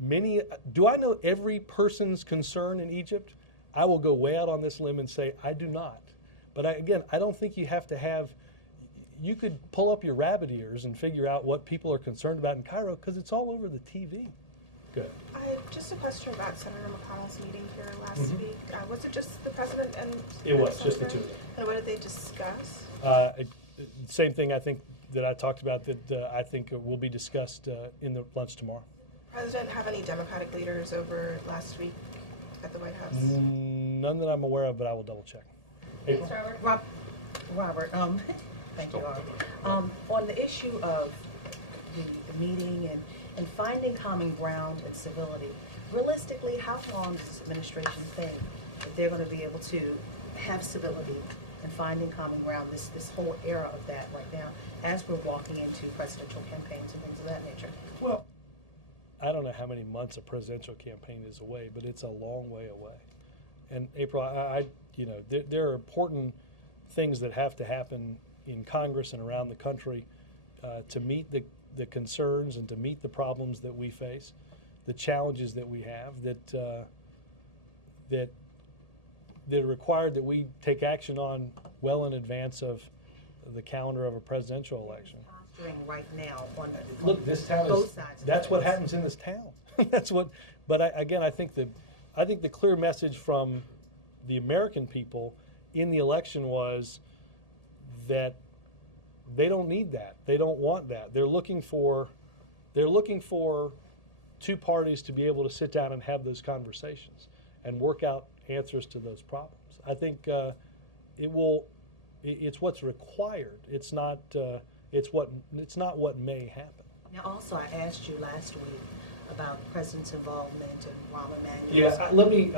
many. Do I know every person's concern in Egypt? I will go way out on this limb and say I do not. But I don't think you have to have. You could pull up your rabbit ears and figure out what people are concerned about in Cairo because it's all over the TV. Good. Just a question about Senator McConnell's meeting here last week. Was it just the president and It was Senator? just the two of them. And what did they discuss? Same thing I think that I talked about that I think will be discussed in the lunch tomorrow. President have any Democratic leaders over last week at the White House? None that I'm aware of, but I will double check. April? Robert, thank you, Ari. On the issue of the meeting and finding common ground with civility, realistically, how long does this administration think that they're going to be able to have civility and finding common ground, this whole era of that right now, as we're walking into presidential campaigns and things of that nature? Well, I don't know how many months a presidential campaign is away, but it's a long way away. And April, there are important things that have to happen in Congress and around the country to meet the concerns and to meet the problems that we face, the challenges that we have that are required that we take action on well in advance of the calendar of a presidential election. Right now, Look, this town is. That's what happens in this town. That's what. But I think the clear message from the American people in the election was that they don't need that. They don't want that. They're looking for two parties to be able to sit down and have those conversations and work out answers to those problems. I think it's what's required. It's not what may happen. Now, also, I asked you last week about the president's involvement in Rahm Emanuel's. Yeah, let me.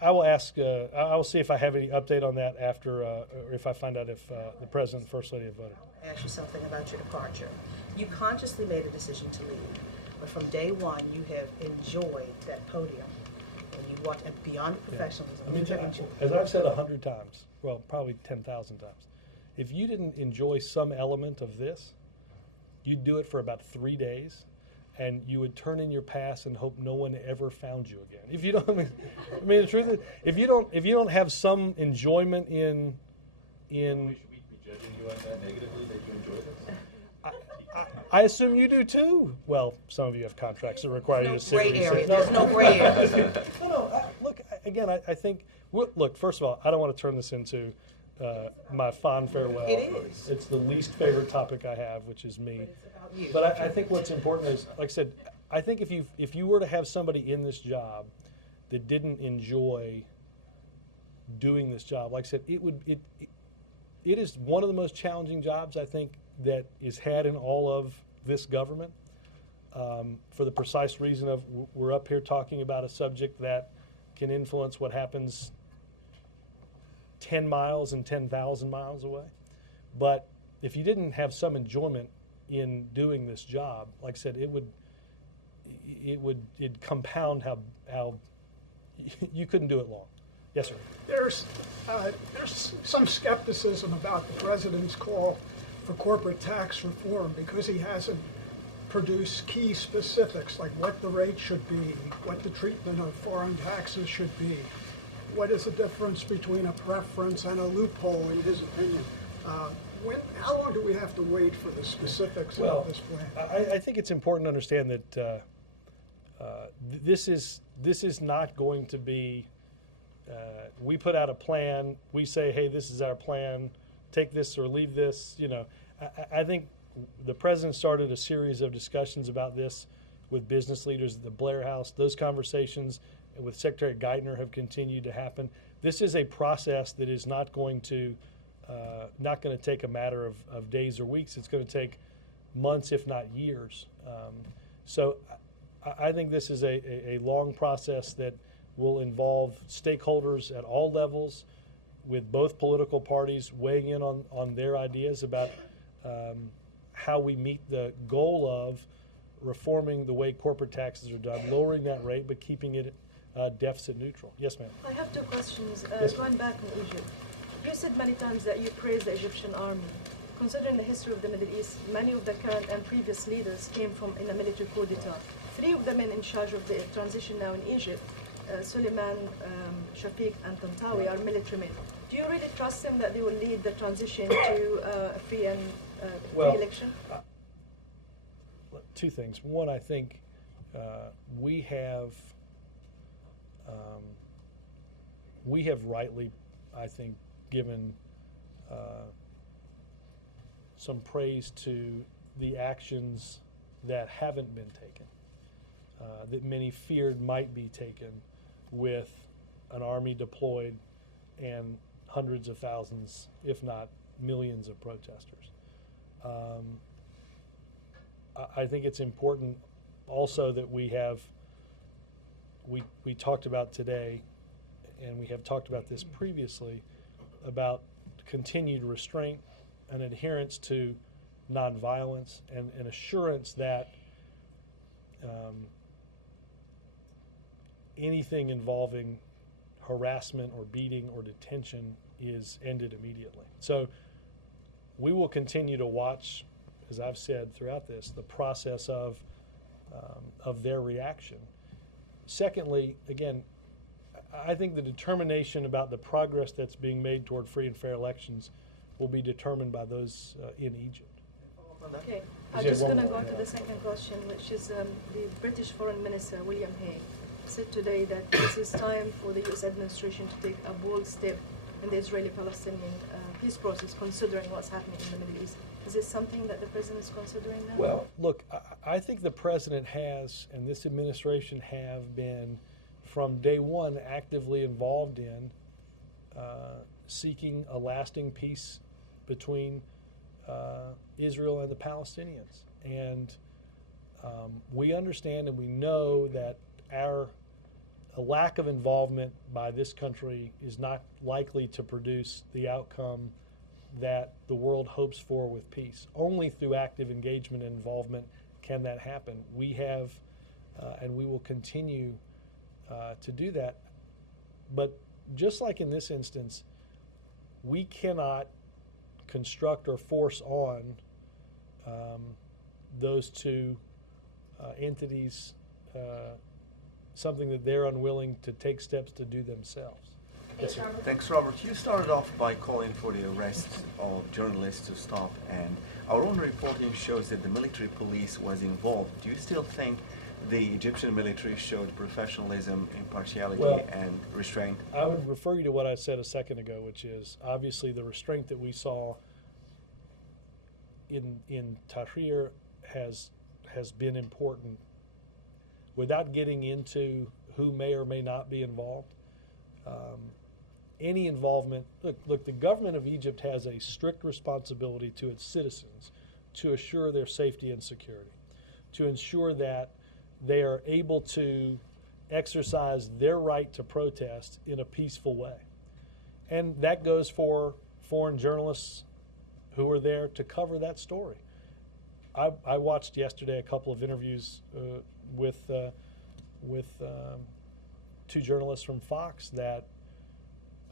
I will ask. I will see if I have any update on that after, or if I find out if the president and first lady have voted. I asked you something about your departure. You consciously made a decision to leave, but from day one, you have enjoyed that podium, and you walked beyond professionalism. Let me tell you, as I've said 100 times, well, probably 10,000 times. If you didn't enjoy some element of this, you'd do it for about 3 days, and you would turn in your pass and hope no one ever found you again. If you don't, I mean, the truth is, if you don't have some enjoyment in. Should we be judging you on that negatively that you enjoy this? I assume you do too. Well, some of you have contracts that require you to sit. There's no gray area. Look, again, I think. Look, first of all, I don't want to turn this into. My fond farewell. It is. It's the least favorite topic I have, which is me. But I think what's important is, like I said, I think if you were to have somebody in this job that didn't enjoy doing this job, like I said, it is one of the most challenging jobs I think that is had in all of this government. For the precise reason of we're up here talking about a subject that can influence what happens 10 miles and 10,000 miles away. But if you didn't have some enjoyment in doing this job, like I said, it'd compound how you couldn't do it long. Yes, sir. There's some skepticism about the president's call for corporate tax reform because he hasn't produce key specifics, like what the rate should be, what the treatment of foreign taxes should be, what is the difference between a preference and a loophole, in his opinion. How long do we have to wait for the specifics of this plan? I think it's important to understand that this is not going to be. We put out a plan. We say, "Hey, this is our plan. Take this or leave this." You know, I think the president started a series of discussions about this with business leaders at the Blair House. Those conversations with Secretary Geithner have continued to happen. This is a process that is not going to take a matter of days or weeks. It's going to take months, if not years. So I think this is a long process that will involve stakeholders at all levels, with both political parties weighing in on their ideas about how we meet the goal of reforming the way corporate taxes are done, lowering that rate, but keeping it deficit neutral. Yes, ma'am. I have two questions. Yes, going back in Egypt, you said many times that you praise the Egyptian army. Considering the history of the Middle East, many of the current and previous leaders came from in a military coup d'etat. 3 of the men in charge of the transition now in Egypt, Suleiman, Shafiq, and Tantawi, are military men. Do you really trust them that they will lead the transition to a free and free election? Two things. One, I think we have rightly, I think, given some praise to the actions that haven't been taken, that many feared might be taken, with an army deployed and hundreds of thousands, if not millions, of protesters. I think it's important also that we talked about today, and we have talked about this previously, about continued restraint and adherence to nonviolence, and an assurance that anything involving harassment or beating or detention is ended immediately. So we will continue to watch, as I've said throughout this, the process of their reaction. Secondly, again, I think the determination about the progress that's being made toward free and fair elections will be determined by those in Egypt. Okay, I'm just going to go to the second question, which is the British Foreign Minister, William Hague, said today that this is time for the U.S. administration to take a bold step in the Israeli-Palestinian peace process, considering what's happening in the Middle East. Is this something that the president is considering now? Well, look, I think the president has, and this administration have been, from day one, actively involved in seeking a lasting peace between Israel and the Palestinians. And we understand and we know that a lack of involvement by this country is not likely to produce the outcome that the world hopes for with peace. Only through active engagement and involvement can that happen. We have, and we will continue to do that. But just like in this instance, we cannot construct or force on those two entities something that they're unwilling to take steps to do themselves. Yes, sir. Thanks, Robert. You started off by calling for the arrest of journalists to stop, and our own reporting shows that the military police was involved. Do you still think the Egyptian military showed professionalism, impartiality, and restraint? I would refer you to what I said a second ago, which is obviously the restraint that we saw in Tahrir has been important. Without getting into who may or may not be involved, any involvement, look, the government of Egypt has a strict responsibility to its citizens to assure their safety and security, to ensure that they are able to exercise their right to protest in a peaceful way. And that goes for foreign journalists who are there to cover that story. I watched yesterday a couple of interviews with two journalists from Fox that,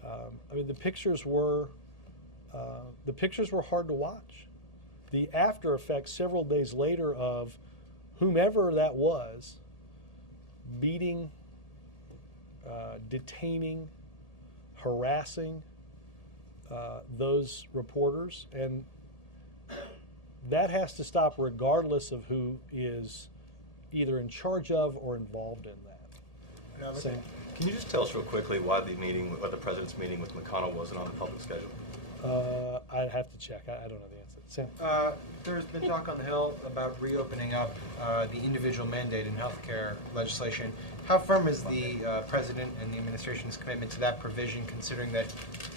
I mean, the pictures were hard to watch. The after effects several days later of whomever that was, beating, detaining, harassing those reporters, and that has to stop regardless of who is either in charge of or involved in that. Sam? Can you just tell us real quickly why the president's meeting with McConnell wasn't on the public schedule? I'd have to check. I don't know the answer. Sam? There's been talk on the Hill about reopening up the individual mandate in healthcare legislation. How firm is the president and the administration's commitment to that provision, considering that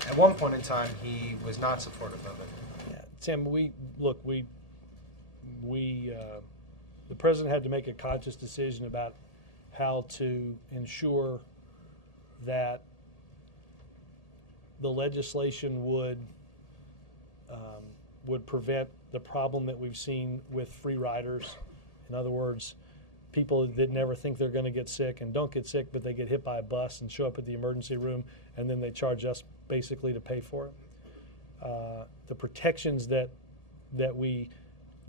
at one point in time he was not supportive of it? Yeah, Sam, the president had to make a conscious decision about how to ensure that the legislation would prevent the problem that we've seen with free riders. In other words, people that never think they're going to get sick and don't get sick, but they get hit by a bus and show up at the emergency room, and then they charge us basically to pay for it. The protections that we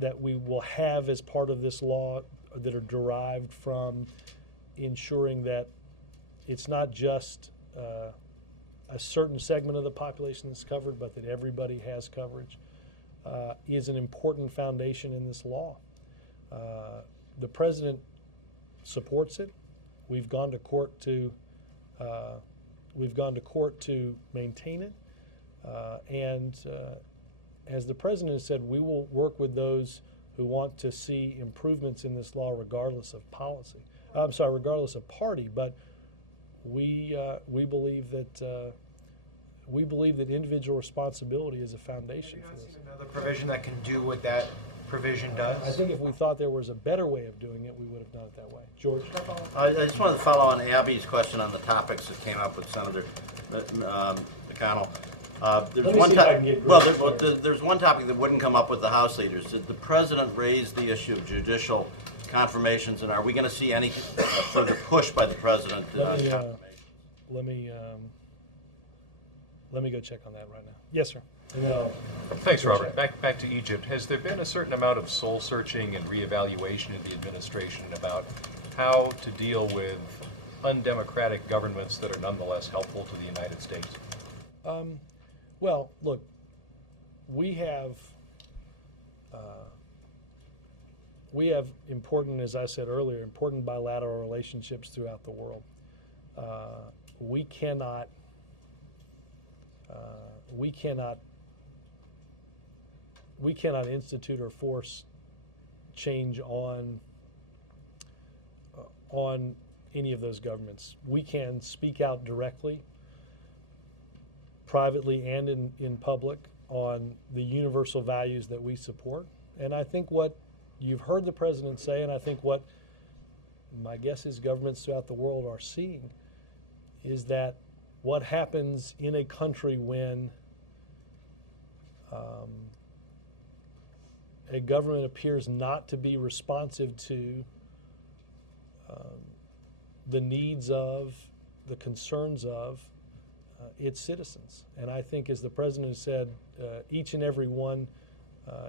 will have as part of this law that are derived from ensuring that it's not just a certain segment of the population that's covered, but that everybody has coverage, is an important foundation in this law. The president supports it. We've gone to court to maintain it, and as the president has said, we will work with those who want to see improvements in this law regardless of policy. I'm sorry, regardless of party, but we believe that individual responsibility is a foundation for this. Another provision that can do what that provision does? I think if we thought there was a better way of doing it, we would have done it that way. George? I just wanted to follow on Abby's question on the topics that came up with Senator McConnell. There's one topic that wouldn't come up with the House leaders. Did the president raise the issue of judicial confirmations, and are we going to see any further push by the president? Let me go check on that right now. Yes, sir. Thanks, Robert. Back to Egypt. Has there been a certain amount of soul searching and reevaluation in the administration about how to deal with undemocratic governments that are nonetheless helpful to the United States? Well, look, we have important, as I said earlier, important bilateral relationships throughout the world. We cannot institute or force change on any of those governments. We can speak out directly, privately and in public, on the universal values that we support. And I think what you've heard the president say, and I think what my guess is governments throughout the world are seeing, is that what happens in a country when a government appears not to be responsive to the needs of, the concerns of its citizens. And I think, as the president has said, each and every one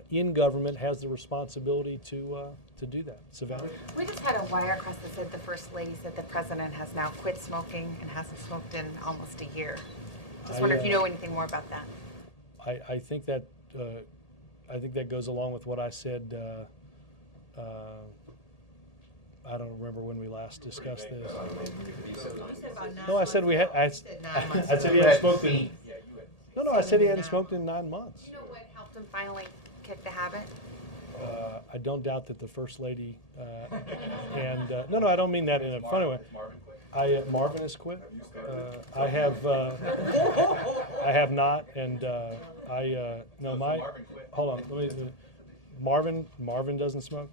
in government has the responsibility to do that. Savannah? We just had a wire across that said the First Lady said the president has now quit smoking and hasn't smoked in almost a year. Just wonder if you know anything more about that. I think that goes along with what I said. I don't remember when we last discussed this. No, I said we had. I said he hadn't smoked in. No, I said he hadn't smoked in 9 months. You know what helped him finally kick the habit? I don't doubt that the First Lady and no, I don't mean that in a funny way. Marvin has quit. I have not, and hold on. Marvin doesn't smoke.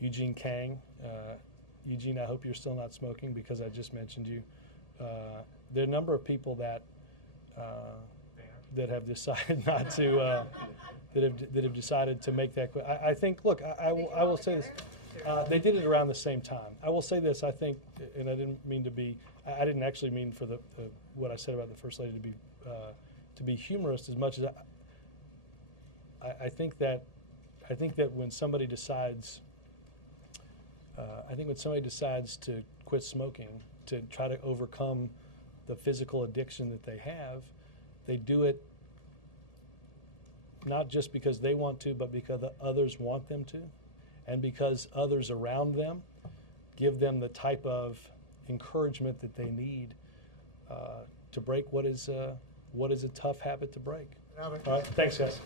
Eugene Kang. Eugene, I hope you're still not smoking because I just mentioned you. There are a number of people that have decided not to, that have decided to make that. I think. Look, I will say this. They did it around the same time. I will say this. I think, and I didn't mean to be. I didn't actually mean for what I said about the First Lady to be humorous as much as I think that when somebody decides I think when somebody decides to quit smoking to try to overcome the physical addiction that they have, they do it not just because they want to, but because the others want them to, and because others around them give them the type of encouragement that they need to break what is a tough habit to break. All right, thanks, guys.